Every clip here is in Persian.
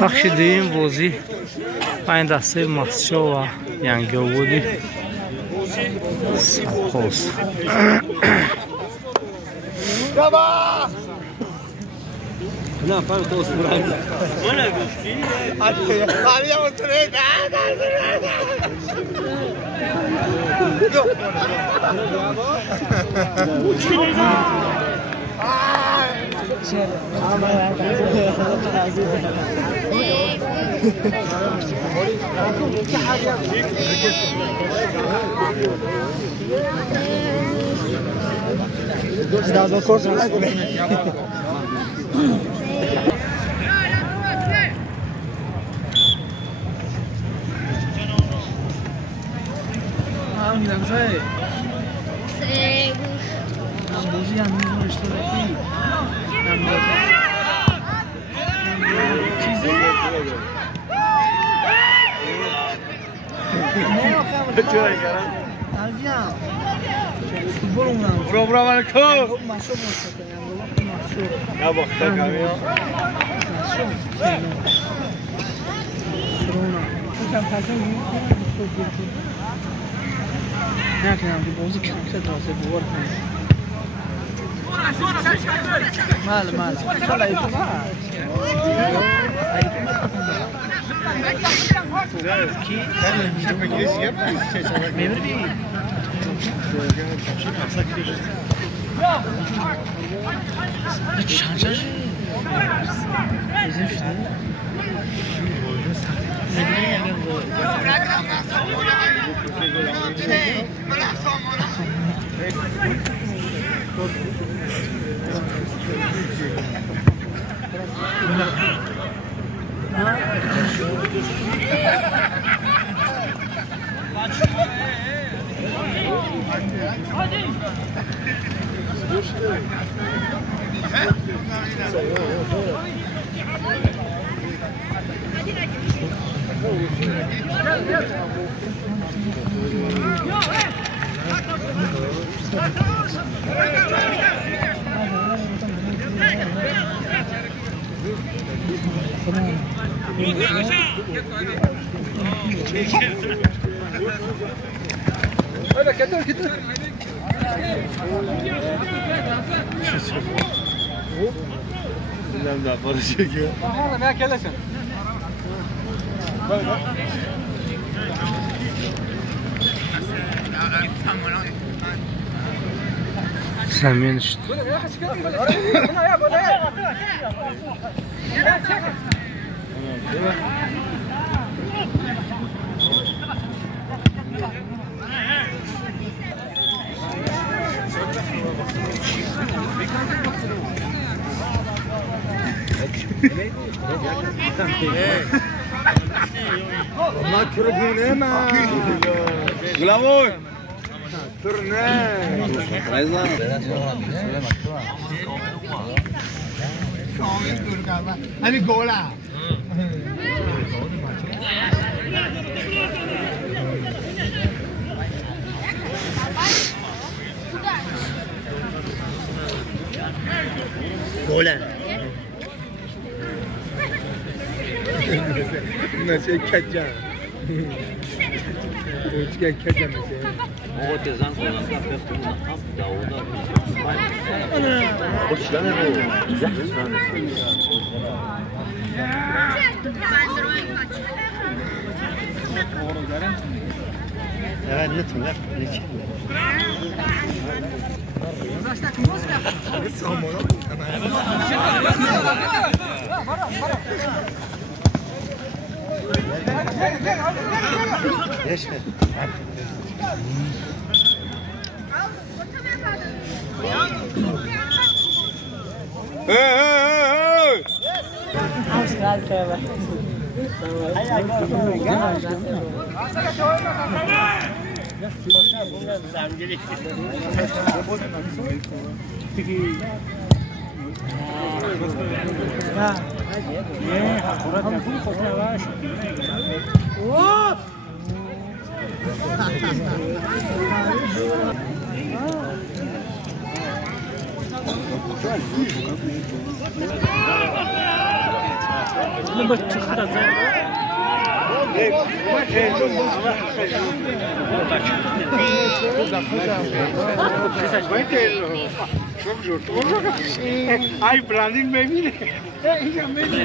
بخش دویم بازی این دسته مخصوصا و ینگی‌آبادی سرخواست نه فرق توست برای من گفتی آیا مستره برو من کو یا وقتا کامیا نه که نمی‌دونم بازی کمتر داشته باور کنید مال خلا ایتما کی می‌بینی چند چند هذا كده لا برشة كده هذا ما كلش زمین شد ما تربونه ما غلاوي ترنا ايضا هذه جولا جولا ماشي كجان وش كجان ماشي هو تزان كلام كافيه تقول داوود انا وش انا هو زحمه لا نتم لا ليش ليش Ai branding ببینه اینجا میگه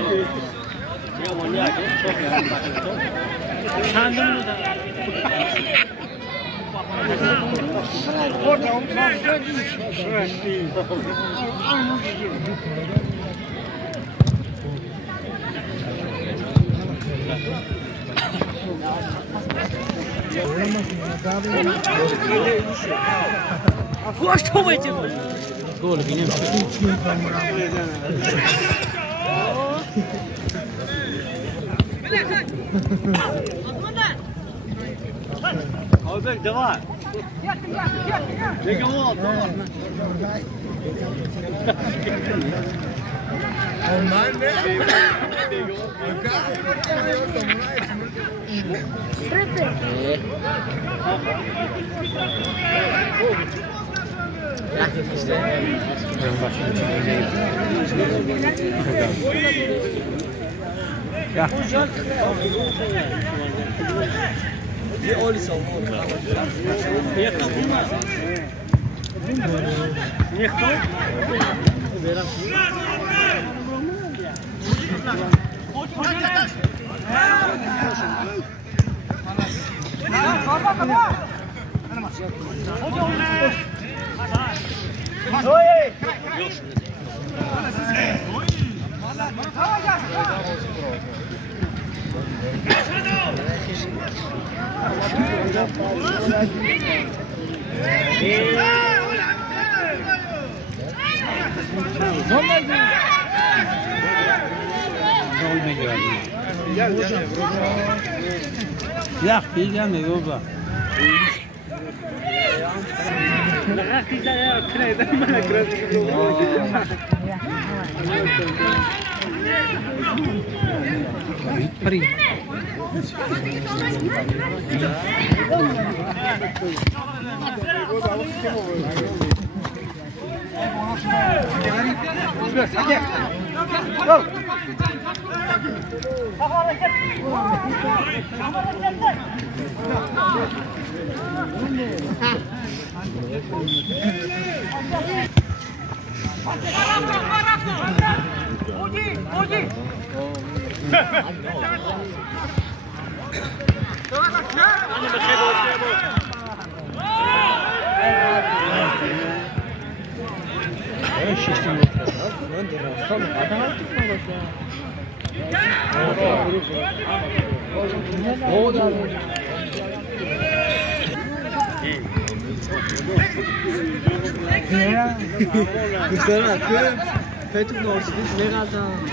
Gosto muito. Gol, vinha. Abi devam. Çekin o. Onlar ne? Ya figan de baba. Pari. Feito no norte, vem lá da.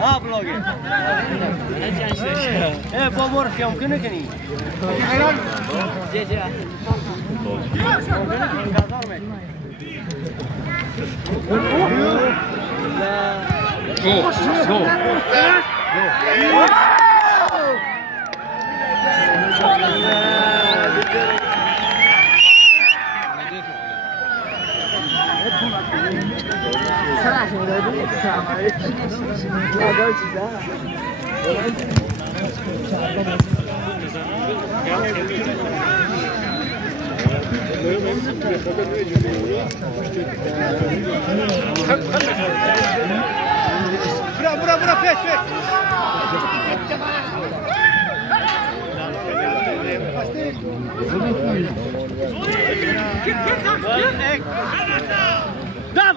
ها بلوگه بابور کم کنه کنی جه جه برا فيش دم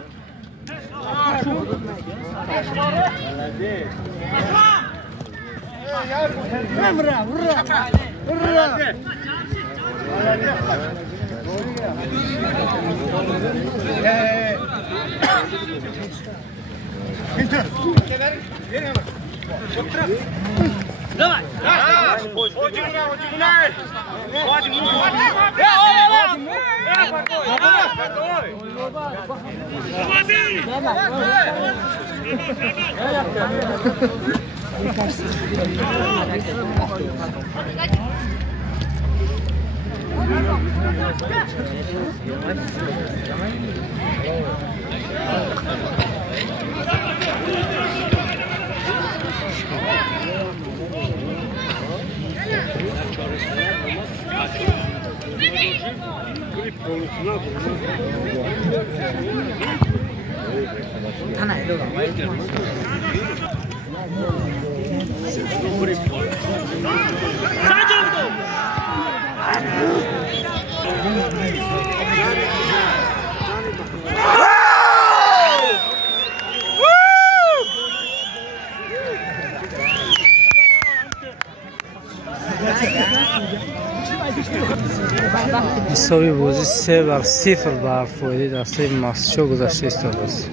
حسابی بازی 3-0 بر فایده دسته ماسچو گذشته ایستاده است.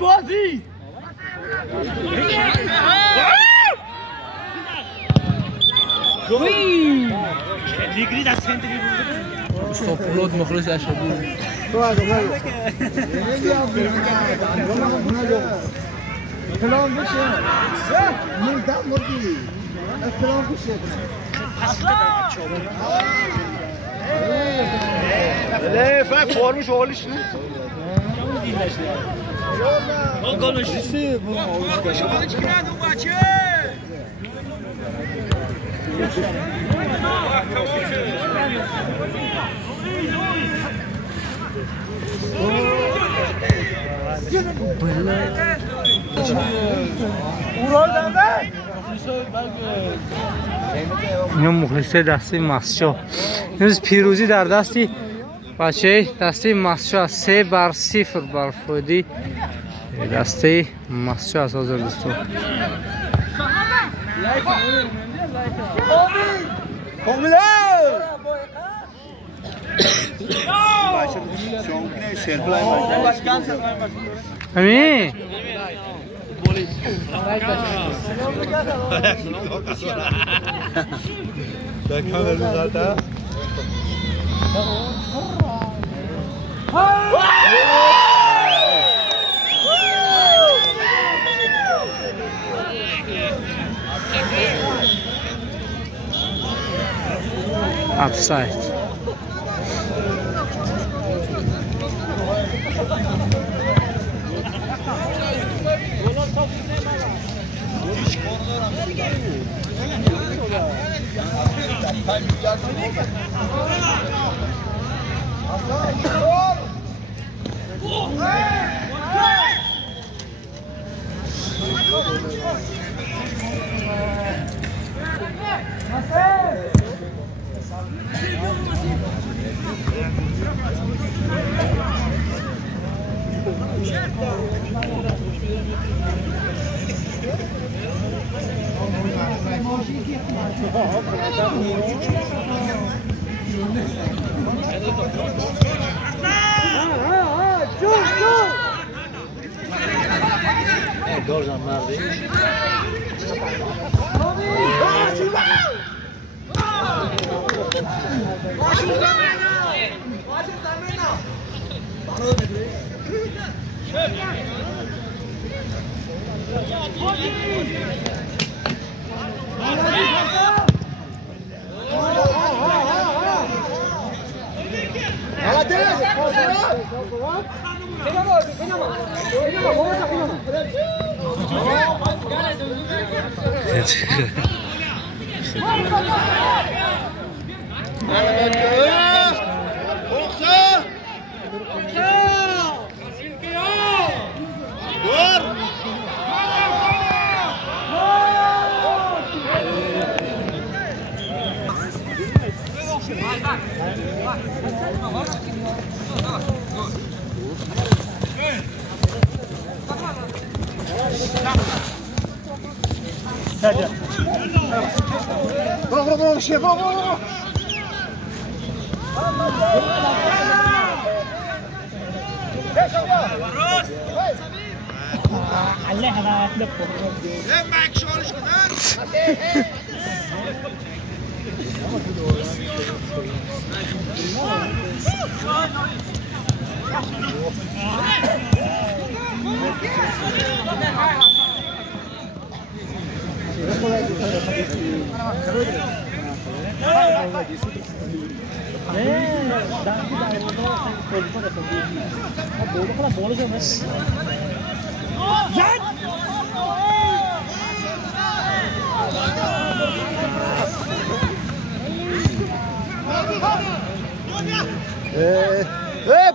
بازی لیگری در سنتری استوپلود مخلص اشبی فلان بشه مردم مردی فلان بشه لا فاهم فورمش هولش نه گلش سی اینا مخلصه دسته ماسچو. امروز پیروزی در دستی بچه دسته ماسچو 3-0 بر فایده دسته ماسچو است حاضر دوستان. همین upside.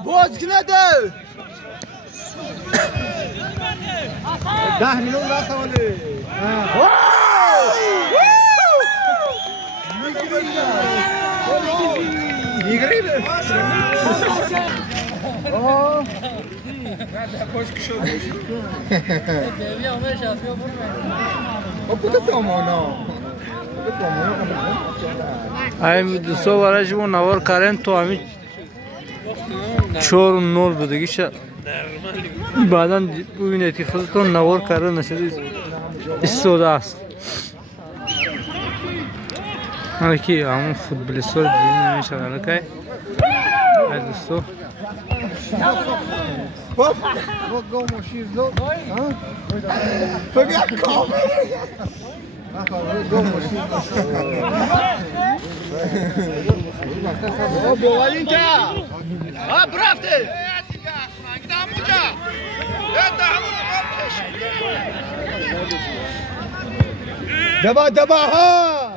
باز نده 10 میلیون نتوانه میگیره ای دوستا برای شما نوار کردن تو همین 4-0 بودگی شد بعدا ببینید که خودتون نوار کردن نشده استوده است حالا که همون فوتبالیست رو دیدیم نمیشه حالا که ای دوستا گو مشیر زو بگه کام گو مشیر بوالین که برفته دبا دبا ها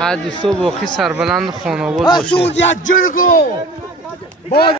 ای دوستا باقی سربلند خانواده باشه سوزیت جرگو